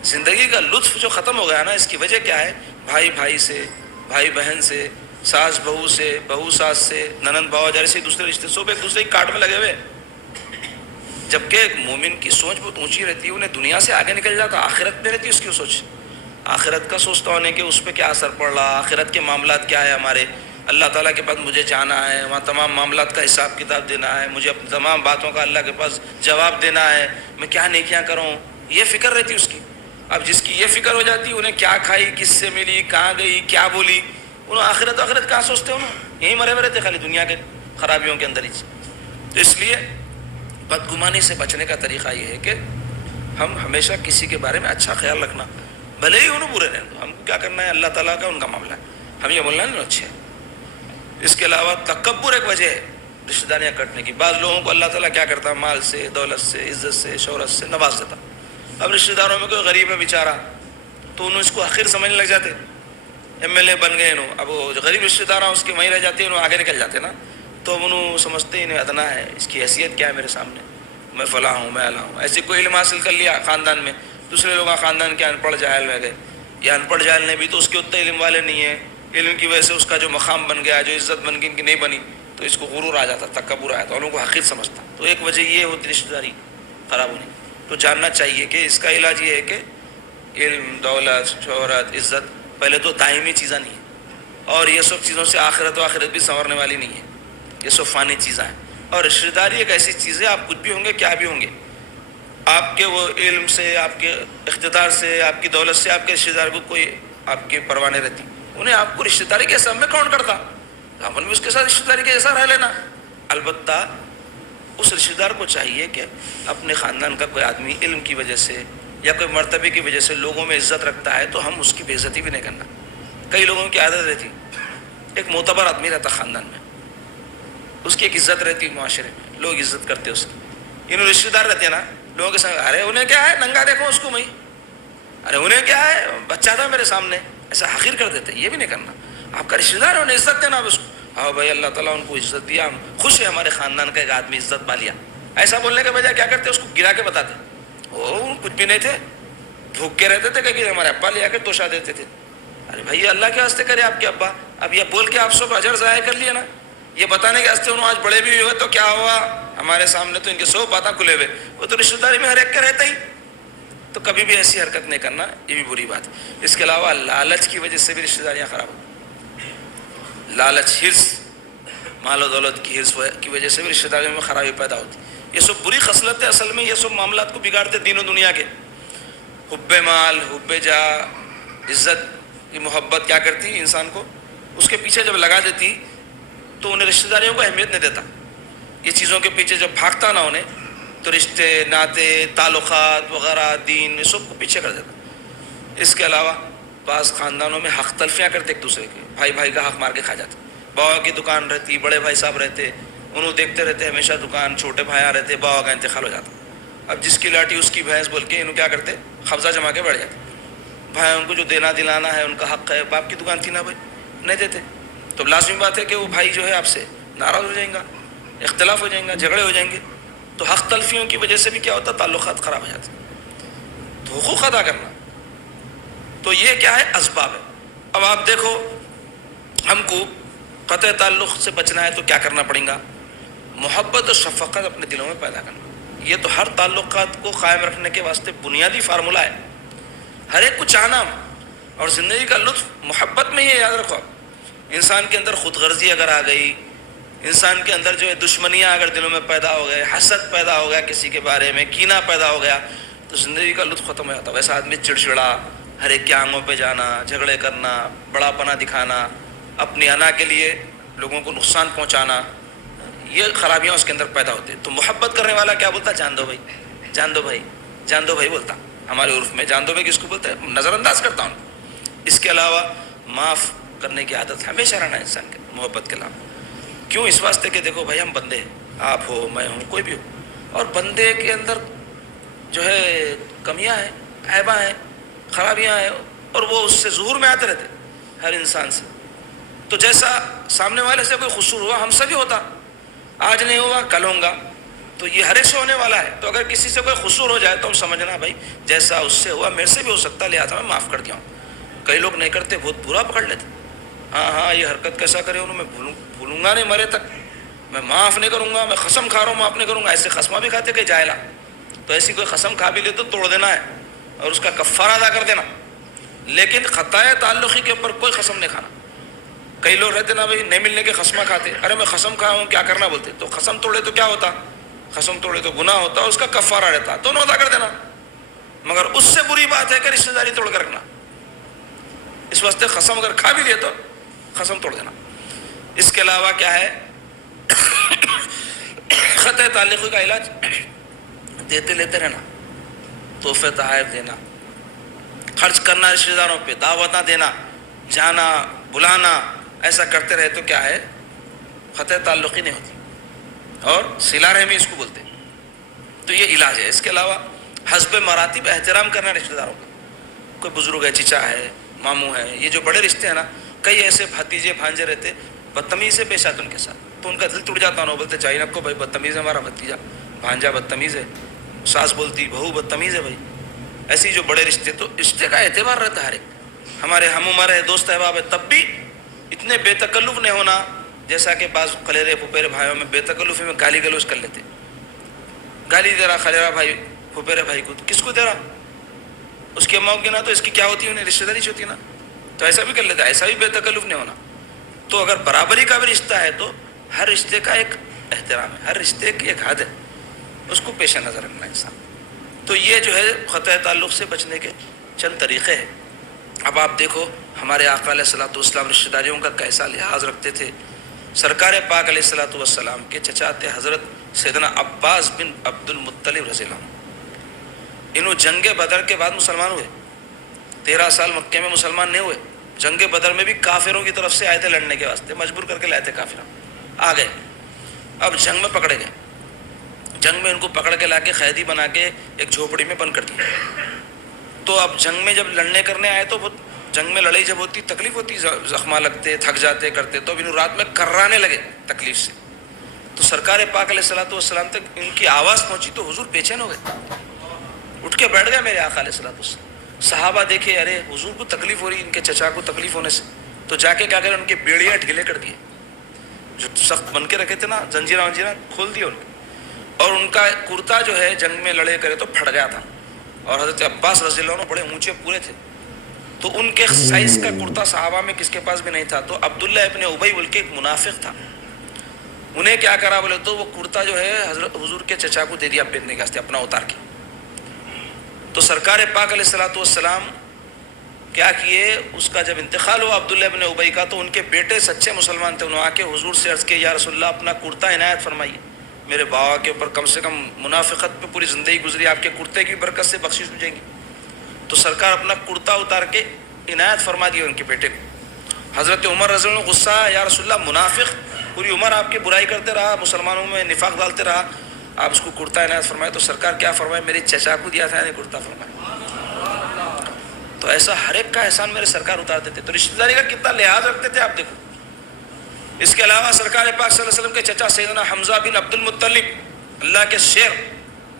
زندگی کا لطف جو ختم ہو گیا نا، اس کی وجہ کیا ہے، بھائی بھائی سے، بھائی بہن سے، ساس بہو سے، بہو ساس سے، ننند باوا جیسے دوسرے رشتے سب ایک دوسرے کی کاٹ میں لگے ہوئے. جبکہ ایک مومن کی سوچ بہت اونچی رہتی ہے، انہیں دنیا سے آگے نکل جاتا، آخرت میں رہتی ہے اس کی سوچ. آخرت کا سوچتا ہونے کہ اس پہ کیا اثر پڑ رہا، آخرت کے معاملات کیا ہے ہمارے، اللہ تعالیٰ کے پاس مجھے جانا ہے، وہاں تمام معاملات کا حساب کتاب دینا ہے، مجھے اپنی تمام باتوں کا اللہ کے پاس جواب دینا ہے، میں کیا نیکیاں کروں، یہ فکر رہتی اس کی. اب جس کی یہ فکر ہو جاتی، انہیں کیا کھائی، کس سے ملی، کہاں گئی، کیا بولی، انہوں آخرت کہاں سوچتے، انہوں یہیں مرے ہوئے رہتے خالی دنیا کے خرابیوں کے اندر ہی. تو اس لیے بدگمانی سے بچنے کا طریقہ یہ ہے کہ ہم ہمیشہ کسی کے بارے میں اچھا خیال رکھنا، بھلے ہی انہوں برے رہیں. ہم کو کیا کرنا ہے، اللہ تعالیٰ کا ان کا معاملہ ہے، ہم یہ بولنا نہیں اچھے. اس کے علاوہ تکبر ایک وجہ ہے رشتہ داریاں کٹنے کی. بعض لوگوں کو اللہ تعالیٰ کیا کرتا، مال سے، دولت سے، عزت سے، شہرت سے نواز دیتا. اب رشتہ داروں میں کوئی غریب ہے بیچارہ تو انہوں اس کو حقیر سمجھنے لگ جاتے. ایم ایل اے بن گئے انہوں، اب وہ جو غریب رشتہ دار ہیں اس کی وہیں رہ جاتی ہے، انہوں آگے نکل جاتے نا. تو انہوں سمجھتے انہیں ادنا ہے، اس کی حیثیت کیا ہے میرے سامنے، میں فلاں ہوں، میں اعلیٰ ہوں. ایسے کوئی علم حاصل کر لیا خاندان میں، دوسرے لوگ خاندان کے ان پڑھ جاہل رہ گئے، یہ ان پڑھ جاہل نے بھی تو اس کے اتنے علم والے نہیں ہیں، علم کی وجہ سے اس کا جو مقام بن گیا، جو عزت بن گئی، ان کی نہیں بنی، تو اس کو غرور آ جاتا، تکبر آیا، تو ان کو حقیر سمجھتا. تو ایک وجہ یہ ہوتی رشتہ داری خراب ہونے. تو جاننا چاہیے کہ اس کا علاج یہ ہے کہ علم، دولت، شہرت، عزت پہلے تو دائمی چیزیں نہیں ہیں، اور یہ سب چیزوں سے آخرت و آخرت بھی سنورنے والی نہیں ہے، یہ سب فانی چیزیں ہیں. اور رشتہ داری ایک ایسی چیز ہے، آپ کچھ بھی ہوں گے، کیا بھی ہوں گے، آپ کے وہ علم سے، آپ کے اقتدار سے، آپ کی دولت سے آپ کے رشتہ دار کو کوئی آپ کی پرواہ نہیں رہتی. انہیں آپ کو رشتہ داری کے حساب میں کاؤنٹ کرتا، اپن بھی اس کے ساتھ رشتہ داری کے جیسا رہ لینا. البتہ اس رشتہ دار کو چاہیے کہ اپنے خاندان کا کوئی آدمی علم کی وجہ سے یا کوئی مرتبے کی وجہ سے لوگوں میں عزت رکھتا ہے تو ہم اس کی بے عزتی بھی نہیں کرنا. کئی لوگوں کی عادت رہتی، ایک معتبر آدمی رہتا خاندان میں، اس کی ایک عزت رہتی معاشرے میں، لوگ عزت کرتے اس کی. انہوں رشتہ دار رہتے ہیں نا، لوگوں کے سامنے، ارے انہیں کیا ہے، ننگا دیکھو اس کو، میں ارے انہیں کیا ہے، بچہ تھا میرے سامنے، ایسا حقیر کر دیتے. یہ بھی نہیں کرنا. آپ کا رشتہ دار ہے، انہیں عزت دینا اس کو. ہاں بھائی، اللہ تعالیٰ ان کو عزت دیا، ہم خوش ہے ہمارے خاندان کا ایک آدمی عزت پا لیا. ایسا بولنے کے بجائے کیا کرتے، اس کو گرا کے بتاتے، وہ کچھ بھی نہیں تھے، بھوک کے رہتے تھے، کہ ہمارے ابا لے آ کے توشا دیتے تھے. ارے بھائی اللہ کے واسطے کرے آپ کے ابا، اب یہ بول کے آپ سب اجر ضائع کر لیے نا. یہ بتانے کے واسطے انہوں آج بڑے بھی ہوئے تو کیا ہوا، ہمارے سامنے تو ان کے 100 باتیں کھلے ہوئے. وہ تو رشتہ داری میں ہر ایک کا رہتا ہی. تو کبھی بھی ایسی حرکت نہیں کرنا، یہ بھی بری بات ہے. اس کے علاوہ لالچ کی وجہ سے بھی رشتہ داریاں خراب ہوتی. لالچ، حرص، مال و دولت کی حرص کی وجہ سے بھی رشتہ داریوں میں خرابی پیدا ہوتی. یہ سب بری خصلتیں اصل میں یہ سب معاملات کو بگاڑتے دین و دنیا کے. حب مال، حب جا، عزت کی محبت کیا کرتی انسان کو، اس کے پیچھے جب لگا دیتی تو انہیں رشتہ داریوں کو اہمیت نہیں دیتا. یہ چیزوں کے پیچھے جب بھاگتا نا انہیں، تو رشتے، ناطے، تعلقات وغیرہ، دین، یہ سب کو پیچھے کر دیتا. اس کے علاوہ بعض خاندانوں میں حق تلفیاں کرتے ایک دوسرے کے، بھائی بھائی کا حق مار کے کھا جاتے. باوا کی دکان رہتی، بڑے بھائی صاحب رہتے، انہوں دیکھتے رہتے ہمیشہ دکان، چھوٹے بھائیاں رہتے، باوا کا انتقال ہو جاتا. اب جس کی لاٹھی اس کی بھینس بول کے انہوں کیا کرتے، قبضہ جما کے بیٹھ جاتے. بھائی ان کو جو دینا دلانا ہے ان کا حق ہے، باپ کی دکان تھی نا بھائی، نہیں دیتے. تو لازمی بات ہے کہ وہ بھائی جو ہے آپ سے ناراض ہو جائیں گا، اختلاف ہو جائیں گا، جھگڑے ہو جائیں گے. تو حق تلفیوں کی وجہ سے بھی کیا ہوتا، تعلقات خراب ہو جاتے. تو حقوق ادا کرنا، تو یہ کیا ہے، اسباب ہے. اب آپ دیکھو، ہم کو قطع تعلق سے بچنا ہے تو کیا کرنا پڑے گا، محبت و شفقت اپنے دلوں میں پیدا کرنا. یہ تو ہر تعلقات کو قائم رکھنے کے واسطے بنیادی فارمولہ ہے. ہر ایک کو چاہنا، اور زندگی کا لطف محبت میں ہی ہے. یاد رکھو، انسان کے اندر خود غرضی اگر آ گئی، انسان کے اندر جو ہے دشمنیاں اگر دلوں میں پیدا ہو گئے، حسد پیدا ہو گیا کسی کے بارے میں، کینہ پیدا ہو گیا، تو زندگی کا لطف ختم ہو جاتا. ویسا آدمی چڑچڑا، ہر ایک کے آنگوں پہ جانا، جھگڑے کرنا، بڑا پنا دکھانا، اپنی انا کے لیے لوگوں کو نقصان پہنچانا، یہ خرابیاں اس کے اندر پیدا ہوتی. تو محبت کرنے والا کیا بولتا، جان دو بھائی، جان دو بھائی، جان دو بھائی بولتا. ہمارے عرف میں جان دو بھائی کس کو بولتے ہیں، نظر انداز کرتا ہوں. اس کے علاوہ معاف کرنے کی عادت ہمیشہ رہنا انسان کے محبت کے علاوہ. کیوں، اس واسطے کہ دیکھو بھائی، ہم بندے ہیں، آپ ہو، میں ہوں، کوئی بھی ہو، اور بندے کے اندر جو ہے کمیاں ہیں، عیباں ہیں، خرابیاں ہیں، اور وہ اس سے ظہور میں آتے رہتے ہر انسان سے. تو جیسا سامنے والے سے کوئی قصور ہوا، ہم سے بھی ہوتا، آج نہیں ہوا کل ہوگا، تو یہ ہر ایک سے ہونے والا ہے. تو اگر کسی سے کوئی قصور ہو جائے تو ہم سمجھنا بھائی جیسا اس سے ہوا میرے سے بھی ہو سکتا ہے، لہٰذا میں معاف کر دیا ہوں. کئی لوگ نہیں کرتے، بہت برا پکڑ لیتے. ہاں یہ حرکت کیسا کرے انہوں، میں بھولوں گا نہیں مرے تک، میں معاف نہیں کروں گا، میں قسم کھا رہا ہوں معاف نہیں کروں گا. ایسے قسمہ بھی کھاتے کہ جاہلا. تو ایسی کوئی قسم کھا بھی لے تو توڑ دینا ہے اور اس کا کفارہ ادا کر دینا، لیکن خطائے تعلقی کے اوپر کوئی قسم نہیں کھانا. کئی لوگ رہتے نا بھائی، نہیں ملنے کے قسمہ کھاتے، ارے میں قسم کھا ہوں کیا کرنا بولتے. تو قسم توڑے تو کیا ہوتا، قسم توڑے تو گناہ ہوتا، اس کا کفارہ رہتا، دونوں ادا کر دینا. مگر اس سے بری بات ہے کہ رشتہ داری توڑ کر رکھنا. اس واسطے قسم اگر کھا بھی لے تو قسم توڑ دینا. اس کے علاوہ کیا ہے، قطع تعلقی کا علاج دیتے لیتے رہنا، تحفے تحائف دینا، خرچ کرنا رشتہ داروں پہ، دعوتیں دینا، جانا، بلانا، ایسا کرتے رہے تو کیا ہے، قطع تعلقی نہیں ہوتی، اور صلہ رحمی اس کو بولتے ہیں. تو یہ علاج ہے. اس کے علاوہ حسب مراتب احترام کرنا رشتہ داروں کا. کوئی بزرگ ہے، چچا ہے، ماموں ہے، یہ جو بڑے رشتے ہیں نا، کئی ایسے بھتیجے بھانجے رہتے بدتمیز سے پیش آتے ان کے ساتھ، تو ان کا دل ٹوٹ جاتا. انہوں بولتے چاہیے نکو بھائی، بدتمیز ہے ہمارا بھتیجا، بھانجا بدتمیز ہے، ساس بولتی بہو بدتمیز ہے. بھائی ایسی جو بڑے رشتے، تو رشتے کا اعتبار رہتا ہے ہر ایک. ہمارے ہم عمر ہے، دوست احباب ہے، تب بھی اتنے بے تکلف نہیں ہونا جیسا کہ بعض خلیرے پھپھیرے بھائیوں میں بے تکلفی میں گالی گلوچ کر لیتے. گالی دے رہا خلیرا بھائی پھپھیرے بھائی کو، کس کو دے رہا؟ اس کی اماؤں کی نا تو اس کی کیا ہوتی ہے، انہیں رشتہ داری ہوتی ہے نا، تو ایسا بھی کر لیتا. ایسا بھی بے تکلف نہیں ہونا. تو اگر برابری کا بھی رشتہ ہے تو ہر رشتے کا ایک احترام ہے، ہر رشتے کی ایک حد ہے، اس کو پیش نظر رکھنا انسان. تو یہ جو ہے قطع تعلق سے بچنے کے چند طریقے ہیں. اب آپ دیکھو ہمارے آقا علیہ الصلوۃ والسلام رشتہ داریوں کا کیسا لحاظ رکھتے تھے. سرکار پاک علیہ الصلوۃ والسلام کے چچا تھے حضرت سیدنا عباس بن عبد المطلب رضی اللہ عنہ. انہوں جنگ بدر کے بعد مسلمان ہوئے، 13 سال مکے میں مسلمان نہیں ہوئے. جنگ بدر میں بھی کافروں کی طرف سے آئے تھے لڑنے کے واسطے، مجبور کر کے لائے تھے کافر، آ گئے. اب جنگ میں پکڑے گئے، جنگ میں ان کو پکڑ کے لا کے قیدی بنا کے ایک جھوپڑی میں بند کر دیا. تو اب جنگ میں جب لڑنے کرنے آئے تو جنگ میں لڑائی جب ہوتی تکلیف ہوتی، زخمہ لگتے، تھک جاتے کرتے، تو اب انہوں رات میں کررانے لگے تکلیف سے. تو سرکار پاک علیہ الصلوۃ والسلام تک ان کی آواز پہنچی تو حضور بے چین ہو گئے، اٹھ کے بیٹھ گئے میرے آقا علیہ الصلوۃ والسلام. صحابہ دیکھے ارے حضور کو تکلیف ہو رہی، ان کے چچا کو تکلیف ہونے سے. تو جا کے کیا کرے، ان کے بیڑیاں ڈھیلے کر دیے، جو سخت بن کے رکھے تھے نا، زنجیراں کھول دیے ان کے. اور ان کا کرتا جو ہے جنگ میں لڑے کرے تو پھٹ گیا تھا. اور حضرت عباس رضی اللہ عنہ بڑے اونچے پورے تھے، تو ان کے سائز کا کرتا صحابہ میں کس کے پاس بھی نہیں تھا. تو عبداللہ ابن ابی بلکہ ایک منافق تھا، انہیں کیا کرا بولے تو وہ کرتا جو ہے حضرت حضور کے چچا کو دے دیا پہننے کے واسطے، اپنا اتار کے. تو سرکار پاک علیہ الصلوۃ والسلام کیا کیے، اس کا جب انتقال ہوا عبداللہ ابن ابی کا، تو ان کے بیٹے سچے مسلمان تھے، انہوں آ کے حضور سے عرض کیا یا رسول اللہ اپنا کرتا عنایت فرمائیے، میرے باوا کے اوپر کم سے کم منافقت پہ پوری زندگی گزری، آپ کے کرتے کی برکت سے بخشش ہو جائیں گی. تو سرکار اپنا کرتا اتار کے عنایت فرما دیا ان کے بیٹے کو. حضرت عمر رضی اللہ عنہ غصہ، یا رسول اللہ منافق پوری عمر آپ کی برائی کرتے رہا، مسلمانوں میں نفاق ڈالتے رہا، آپ اس کو کرتا عنایت فرمائے. تو سرکار کیا فرمائے، میرے چچا کو دیا تھا یعنی کرتا فرمائے. تو ایسا ہر ایک کا احسان میرے سرکار اتارتے تھے. تو رشتہ داری کا کتنا لحاظ رکھتے تھے آپ دیکھو. اس کے علاوہ سرکار پاک صلی اللہ علیہ وسلم کے چچا سیدنا حمزہ بن عبد المطلب، اللہ کے شیر،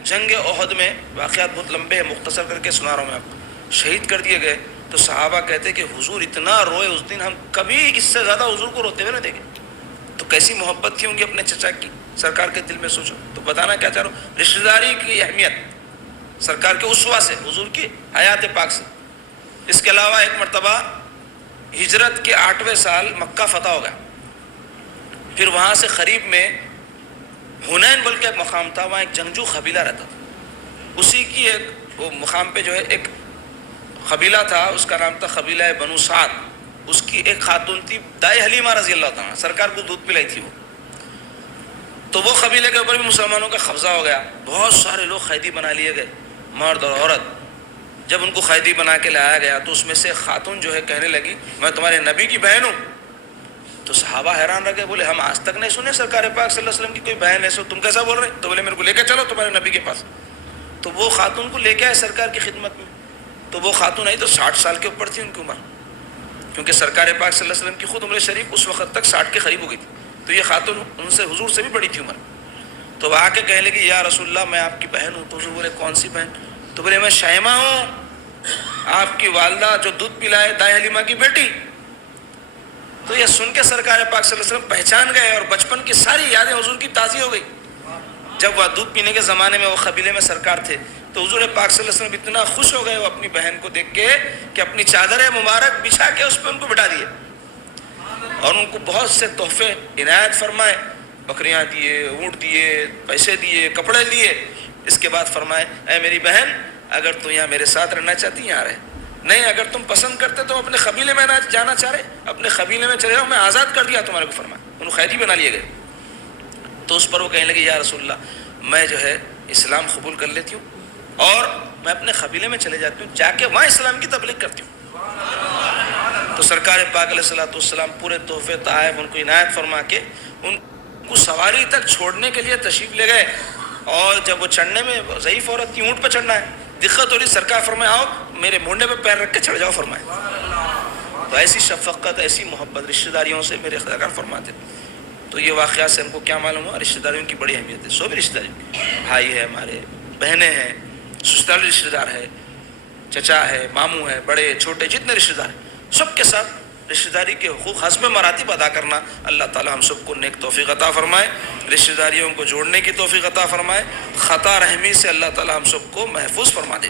جنگ احد میں واقعات بہت لمبے ہیں، مختصر کر کے سنا رہا ہوں میں آپ کو، شہید کر دیے گئے. تو صحابہ کہتے کہ حضور اتنا روئے اس دن، ہم کبھی اس سے زیادہ حضور کو روتے ہوئے نہیں دیکھے. تو کیسی محبت تھی ہوں گی اپنے چچا کی سرکار کے دل میں، سوچو. تو بتانا کیا چاہ رہا ہوں، رشتہ داری کی اہمیت سرکار کے اسوہ سے، حضور کی حیات پاک سے. اس کے علاوہ ایک مرتبہ ہجرت کے 8ویں سال مکہ فتح ہو گیا. پھر وہاں سے قریب میں حنین بلکہ ایک مقام تھا، وہاں ایک جنگجو قبیلہ رہتا تھا. اسی کی ایک وہ مقام پہ جو ہے ایک قبیلہ تھا، اس کا نام تھا قبیلہ بنو سعد. اس کی ایک خاتون تھی دائی حلیمہ رضی اللہ تعالیٰ، سرکار کو دودھ پلائی تھی وہ. تو وہ قبیلے کے اوپر بھی مسلمانوں کا قبضہ ہو گیا، بہت سارے لوگ قیدی بنا لیے گئے، مرد اور عورت. جب ان کو قیدی بنا کے لایا گیا تو اس میں سے خاتون جو ہے کہنے لگی میں تمہارے نبی کی بہن ہوں. تو صحابہ حیران رہ گئے، بولے ہم آج تک نہیں سنے سرکار پاک صلی اللہ علیہ وسلم کی کوئی بہن ایسے، تم کیسا بول رہے؟ تو بولے میرے کو لے کے چلو تمہارے نبی کے پاس. تو وہ خاتون کو لے کے آئے سرکار کی خدمت میں. تو وہ خاتون آئی تو 60 سال کے اوپر تھی ان کی عمر، کیونکہ سرکار پاک صلی اللہ علیہ وسلم کی خود عمر شریف اس وقت تک 60 کے قریب ہو گئی تھی. تو یہ خاتون ان سے حضور سے بھی بڑی تھی عمر. تو وہ آ کے کہنے لگی یا رسول اللہ میں آپ کی بہن ہوں. تو حضور بولے کون سی بہن؟ تو بولے میں شیمہ ہوں، آپ کی والدہ جو دودھ پلائے دائی حلیمہ کی بیٹی. تو یہ سن کے سرکار پاک صلی اللہ علیہ وسلم پہچان گئے اور بچپن کی ساری یادیں حضور کی تازی ہو گئی. جب وہ دودھ پینے کے زمانے میں وہ قبیلے میں سرکار تھے تو حضور پاک صلی اللہ علیہ وسلم اتنا خوش ہو گئے وہ اپنی بہن کو دیکھ کے کہ اپنی چادر مبارک بچھا کے اس پہ ان کو بٹھا دیے اور ان کو بہت سے تحفے عنایت فرمائے، بکریاں دیے، اونٹ دیے، پیسے دیے، کپڑے دیے. اس کے بعد فرمائے اے میری بہن اگر تو یہاں میرے ساتھ رہنا چاہتی یہاں رہے، نہیں اگر تم پسند کرتے تو اپنے قبیلے میں جانا چاہ رہے اپنے قبیلے میں چلے جاؤ، میں آزاد کر دیا تمہارے کو. فرمایا انہوں قیدی بنا لیے گئے. تو اس پر وہ کہنے لگے یا رسول اللہ میں جو ہے اسلام قبول کر لیتی ہوں اور میں اپنے قبیلے میں چلے جاتی ہوں، جا کے وہاں اسلام کی تبلیغ کرتی ہوں. تو سرکار پاک علیہ الصلوۃ والسلام پورے تحفے تحائف ان کو عنایت فرما کے ان کو سواری تک چھوڑنے کے لیے تشریف لے گئے. اور جب وہ چڑھنے میں ضعیف عورت کی، اونٹ پہ چڑھنا ہے، دقت ہو رہی، سرکار فرمائے آؤ میرے مونڈے پہ پیر رکھ کے چڑھ جاؤ. فرمائے تو ایسی شفقت ایسی محبت رشتہ داریوں سے میرے سرکار فرماتے. تو یہ واقعات سے ہم کو کیا معلوم ہوا، رشتہ داریوں کی بڑی اہمیت ہے. سو بھی رشتہ داری، بھائی ہے ہمارے، بہنیں ہیں، سسرالی رشتہ دار ہے، چچا ہے، ماموں ہے، بڑے چھوٹے جتنے رشتہ دار ہیں، سب کے ساتھ رشتہ داری کے حقوق حسب مراتب ادا کرنا. اللہ تعالی ہم سب کو نیک توفیق عطا فرمائے, رشتہ داریوں کو جوڑنے کی توفیق عطا فرمائے, خطا رحمی سے اللہ تعالی ہم سب کو محفوظ فرما دے.